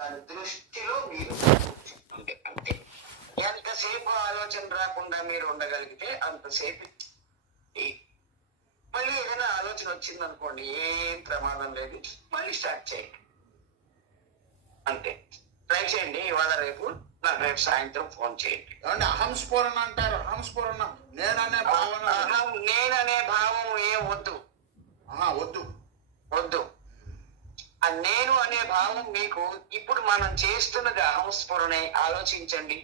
దాని దృష్టిలో మీరు అంతే అంతే. ఎంతసేపు ఆలోచన రాకుండా మీరు ఉండగలిగితే అంతసేపు. మళ్ళీ ఏదైనా ఆలోచన వచ్చింది అనుకోండి, ఏం ప్రమాదం లేదు, మళ్ళీ స్టార్ట్ చేయండి. అంతే. ట్రై చేయండి. ఇవాళ రేపు నాకు రేపు సాయంత్రం ఫోన్ చేయండి. అహంస్ఫురణ అంటారు. అహంస్ఫురణ నేననే భావన, నేననే భావం ఏం వద్దు వద్దు వద్దు. ఆ నేను అనే భావం మీకు ఇప్పుడు మనం చేస్తున్నది అహంస్ఫురణే. ఆలోచించండి.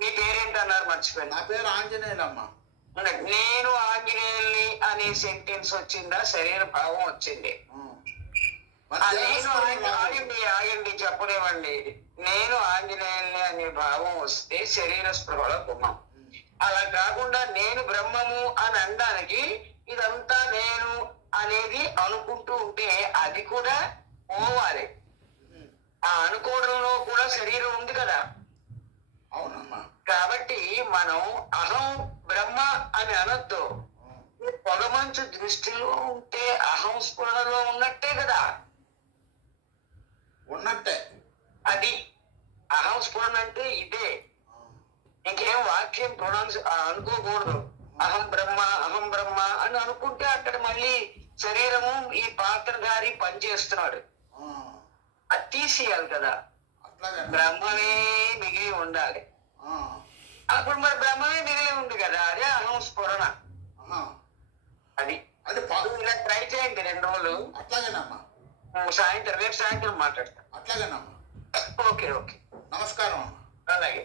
మీ పేరేంటన్నారు? మర్చిపోయింది. నా పేరు ఆంజనేయులమ్మ. నేను ఆంజనేయుల్ని అనే సెంటెన్స్ వచ్చిందా? శరీర భావం వచ్చింది. నేను ఆగండి చెప్పనివ్వండి. నేను ఆంజనేయుల్ని అనే భావం వస్తే శరీర స్పృహలో గుమ్మం. అలా కాకుండా నేను బ్రహ్మము అని అనడానికి ఇదంతా నేను అనేది అనుకుంటూ ఉంటే అది కూడా పోవాలి. ఆ అనుకోవడంలో కూడా శరీరం ఉంది కదా. అవునమ్మా. కాబట్టి మనం అహం బ్రహ్మ అని అనొద్దు. పొగమంచు దృష్టిలో ఉంటే అహం స్ఫురణలో ఉన్నట్టే కదా. ఉన్నట్టే. అది అహం స్ఫురణ అంటే ఇదే. ఇంకేం వాక్యం ప్రొనౌన్స్ అనుకోకూడదు. అహం బ్రహ్మ అని అనుకుంటే అక్కడ మళ్ళీ శరీరము ఈ పాత్రధారి పనిచేస్తున్నాడు. అది తీసేయాలి కదా. బ్రహ్మమే మిగిలి ఉండాలి. అప్పుడు మరి బ్రహ్మమే మిగిలి ఉంది కదా. అదే అహం స్ఫురణ. అది ఇలా ట్రై చేయండి 2 రోజులు. అట్లాగేనమ్మా. రేపు సాయంత్రం మాట్లాడతాను. అట్లాగేనమ్మా. ఓకే. నమస్కారం. అలాగే.